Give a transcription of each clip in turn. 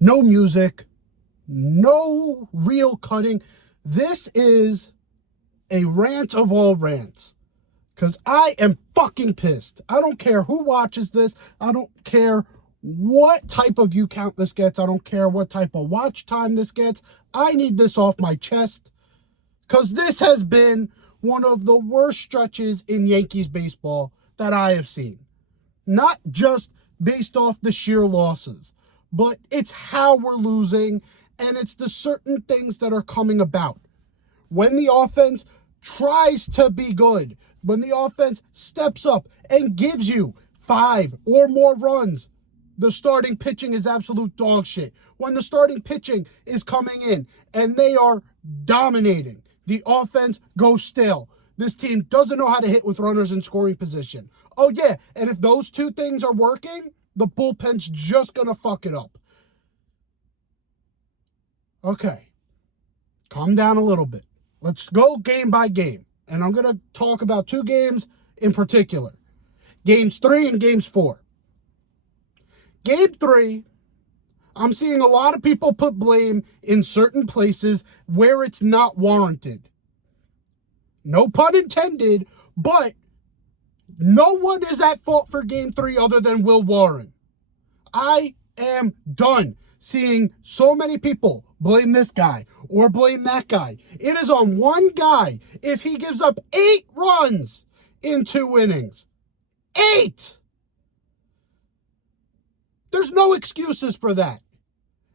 No music, no real cutting. This is a rant of all rants. Because I am fucking pissed. I don't care who watches this. I don't care what type of view count this gets. I don't care what type of watch time this gets. I need this off my chest. Because this has been one of the worst stretches in Yankees baseball that I have seen. Not just based off the sheer losses, but it's how we're losing, and it's the certain things that are coming about. When the offense tries to be good, when the offense steps up and gives you 5 or more runs, the starting pitching is absolute dog shit. When the starting pitching is coming in and they are dominating, the offense goes stale. This team doesn't know how to hit with runners in scoring position. Oh yeah, and if those two things are working, the bullpen's just gonna fuck it up. Okay, calm down a little bit. Let's go game by game. And I'm going to talk about 2 games in particular. Games 3 and Games 4. Game 3, I'm seeing a lot of people put blame in certain places where it's not warranted. No pun intended, but no one is at fault for Game 3 other than Will Warren. I am done seeing so many people blame this guy or blame that guy. It is on one guy if he gives up 8 runs in 2 innings. 8! There's no excuses for that.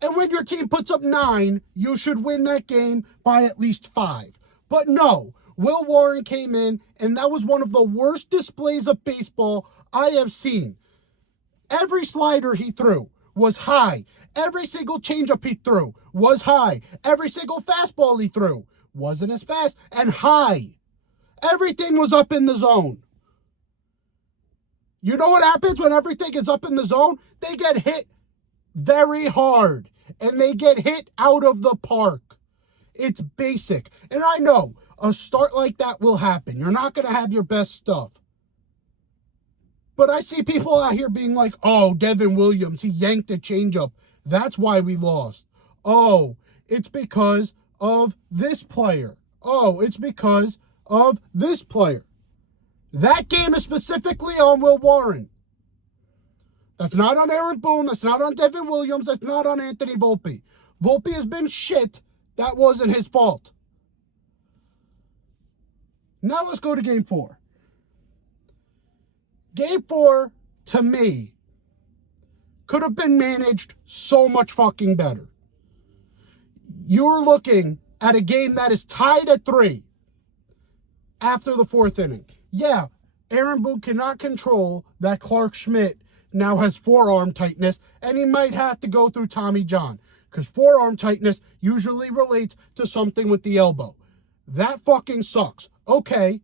And when your team puts up 9, you should win that game by at least 5. But no, Will Warren came in, and that was one of the worst displays of baseball I have seen. Every slider he threw was high. Every single changeup he threw was high. Every single fastball he threw wasn't as fast and high. Everything was up in the zone. You know what happens when everything is up in the zone? They get hit very hard, and they get hit out of the park. It's basic. And I know a start like that will happen. You're not going to have your best stuff. But I see people out here being like, oh, Devin Williams, he yanked a changeup. That's why we lost. Oh, it's because of this player. Oh, it's because of this player. That game is specifically on Will Warren. That's not on Aaron Boone. That's not on Devin Williams. That's not on Anthony Volpe. Volpe has been shit. That wasn't his fault. Now let's go to Game 4. Game 4, to me, could have been managed so much fucking better. You're looking at a game that is tied at 3 after the 4th inning. Yeah, Aaron Boone cannot control that Clark Schmidt now has forearm tightness, and he might have to go through Tommy John, because forearm tightness usually relates to something with the elbow. That fucking sucks. Okay.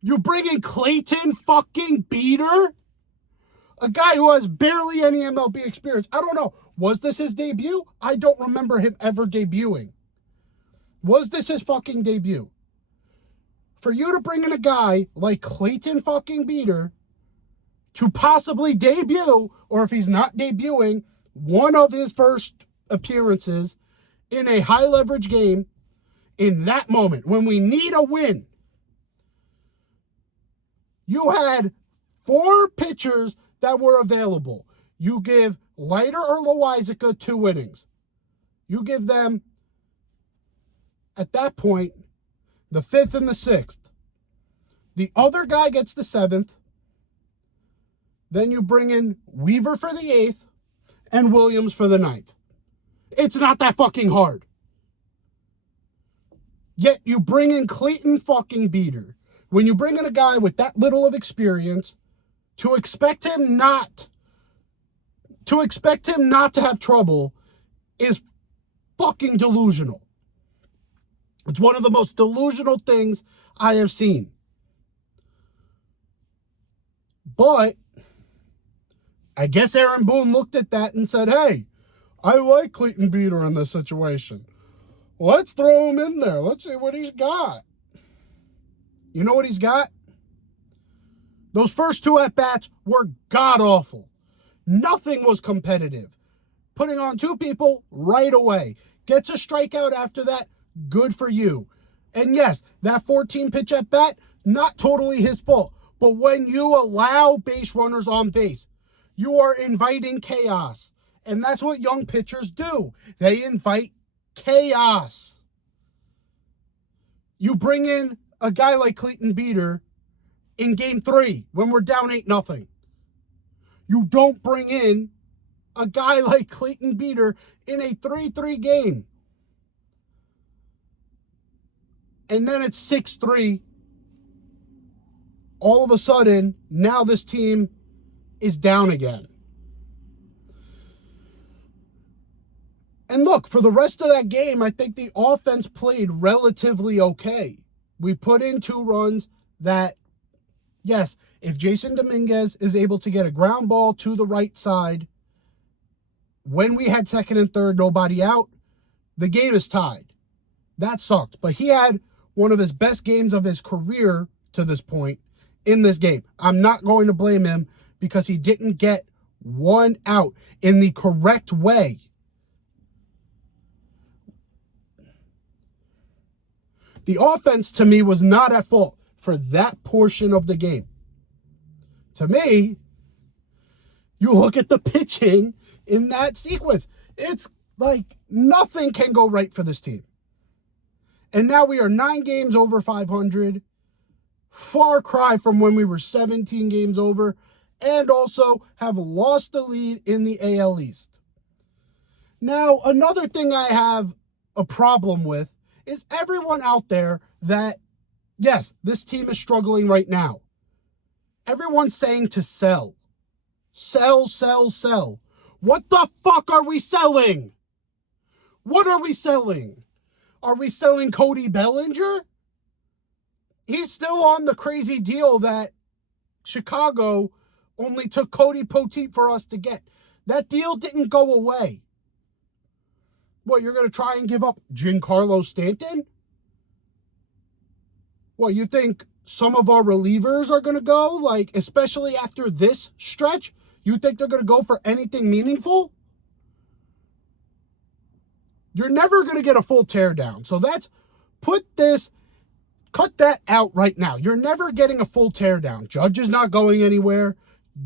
You bring in Clayton fucking Beater? A guy who has barely any MLB experience. I don't know. Was this his debut? I don't remember him ever debuting. Was this his fucking debut? For you to bring in a guy like Clayton fucking Beater to possibly debut, or if he's not debuting, one of his first appearances in a high leverage game in that moment when we need a win. You had 4 pitchers that were available. You give Leiter or Loizica 2 innings. You give them, at that point, the 5th and the 6th. The other guy gets the 7th. Then you bring in Weaver for the 8th and Williams for the 9th. It's not that fucking hard. Yet you bring in Clayton fucking Beater. When you bring in a guy with that little of experience, to expect him not to have trouble is fucking delusional. It's one of the most delusional things I have seen. But I guess Aaron Boone looked at that and said, hey, I like Clayton Beater in this situation. Let's throw him in there. Let's see what he's got. You know what he's got? Those first 2 at-bats were god-awful. Nothing was competitive. putting on 2 people right away. Gets a strikeout after that, good for you. And yes, that 14 pitch at bat, not totally his fault. But when you allow base runners on base, you are inviting chaos. And that's what young pitchers do. They invite chaos. You bring in a guy like Clayton Beeter in game 3 when we're down 8-0. You don't bring in a guy like Clayton Beeter in a 3-3 game. And then it's 6-3. All of a sudden, now this team is down again. And look, for the rest of that game, I think the offense played relatively okay. We put in 2 runs that, yes, if Jason Dominguez is able to get a ground ball to the right side, when we had second and third, nobody out, the game is tied. That sucked. But he had one of his best games of his career to this point in this game. I'm not going to blame him because he didn't get 1 out in the correct way. The offense, to me, was not at fault for that portion of the game. To me, you look at the pitching in that sequence. It's like nothing can go right for this team. And now we are 9 games over 500. Far cry from when we were 17 games over. And also have lost the lead in the AL East. Now, another thing I have a problem with is everyone out there that, yes, this team is struggling right now. Everyone's saying to sell. Sell, sell, sell. What the fuck are we selling? What are we selling? Are we selling Cody Bellinger? He's still on the crazy deal that Chicago only took Cody Poteet for us to get. That deal didn't go away. What, you're going to try and give up Giancarlo Stanton? What, you think some of our relievers are going to go? Like, especially after this stretch? You think they're going to go for anything meaningful? You're never going to get a full teardown. So cut that out right now. You're never getting a full teardown. Judge is not going anywhere.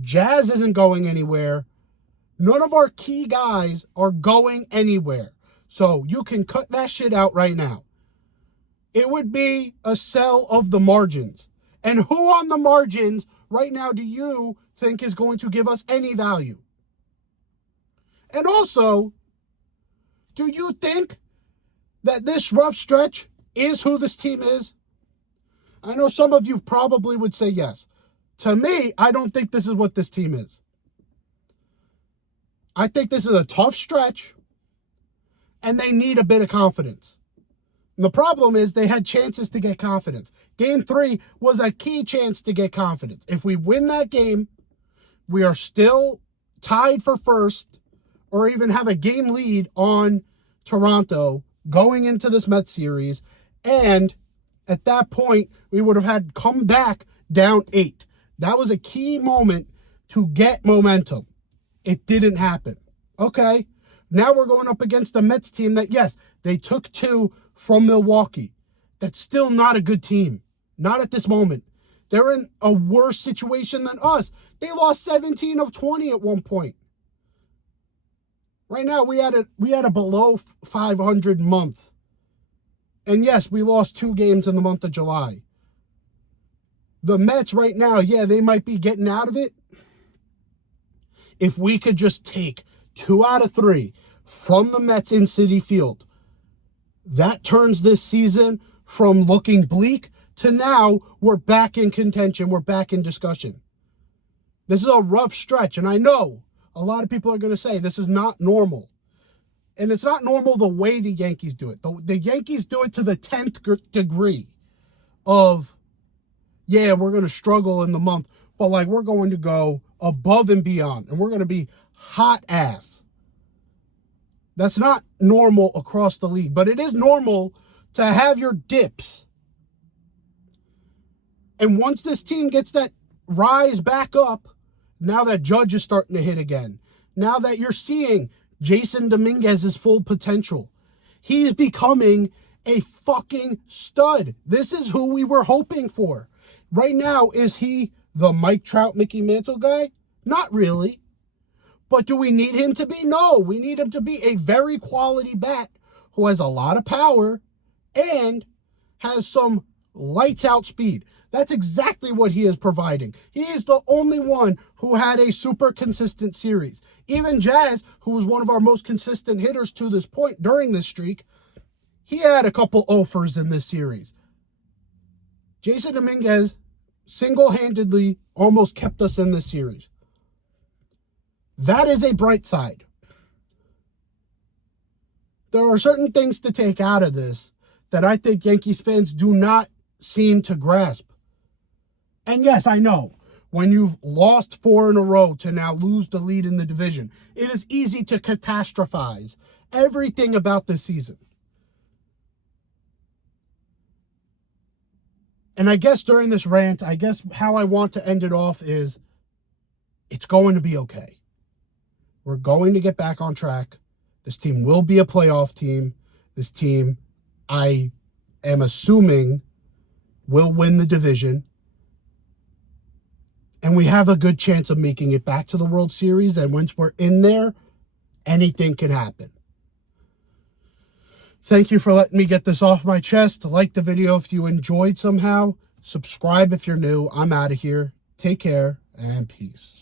Jazz isn't going anywhere. None of our key guys are going anywhere. So you can cut that shit out right now. It would be a sell of the margins. And who on the margins right now do you think is going to give us any value? And also, do you think that this rough stretch is who this team is? I know some of you probably would say yes. To me, I don't think this is what this team is. I think this is a tough stretch, and they need a bit of confidence. And the problem is they had chances to get confidence. Game 3 was a key chance to get confidence. If we win that game, we are still tied for first or even have a game lead on Toronto going into this Mets series. And at that point, we would have had come back down 8. That was a key moment to get momentum. It didn't happen. Okay, now we're going up against a Mets team that, yes, they took 2 from Milwaukee. That's still not a good team. Not at this moment. They're in a worse situation than us. They lost 17 of 20 at one point. Right now, we had a below 500 month. And yes, we lost 2 games in the month of July. The Mets right now, yeah, they might be getting out of it. If we could just take 2 out of 3 from the Mets in Citi Field, that turns this season from looking bleak to now we're back in contention. We're back in discussion. This is a rough stretch, and I know a lot of people are going to say this is not normal. And it's not normal the way the Yankees do it. The Yankees do it to the 10th degree of, yeah, we're going to struggle in the month, but like we're going to go above and beyond, and we're going to be hot ass. That's not normal across the league, but it is normal to have your dips. And once this team gets that rise back up, now that Judge is starting to hit again, now that you're seeing Jason Dominguez's full potential. He's becoming a fucking stud. This is who we were hoping for. Right now, is he the Mike Trout, Mickey Mantle guy? Not really. But do we need him to be? No. We need him to be a very quality bat who has a lot of power and has some lights out speed. That's exactly what he is providing. He is the only one who had a super consistent series. Even Jazz, who was one of our most consistent hitters to this point during this streak, he had a couple offers in this series. Jason Dominguez single-handedly almost kept us in this series. That is a bright side. There are certain things to take out of this that I think Yankees fans do not seem to grasp. And yes, I know, when you've lost 4 in a row to now lose the lead in the division, it is easy to catastrophize everything about this season. And I guess during this rant, I guess how I want to end it off is, it's going to be okay. We're going to get back on track. This team will be a playoff team. This team, I am assuming, will win the division. And we have a good chance of making it back to the World Series. And once we're in there, anything can happen. Thank you for letting me get this off my chest. Like the video if you enjoyed somehow. Subscribe if you're new. I'm out of here. Take care and peace.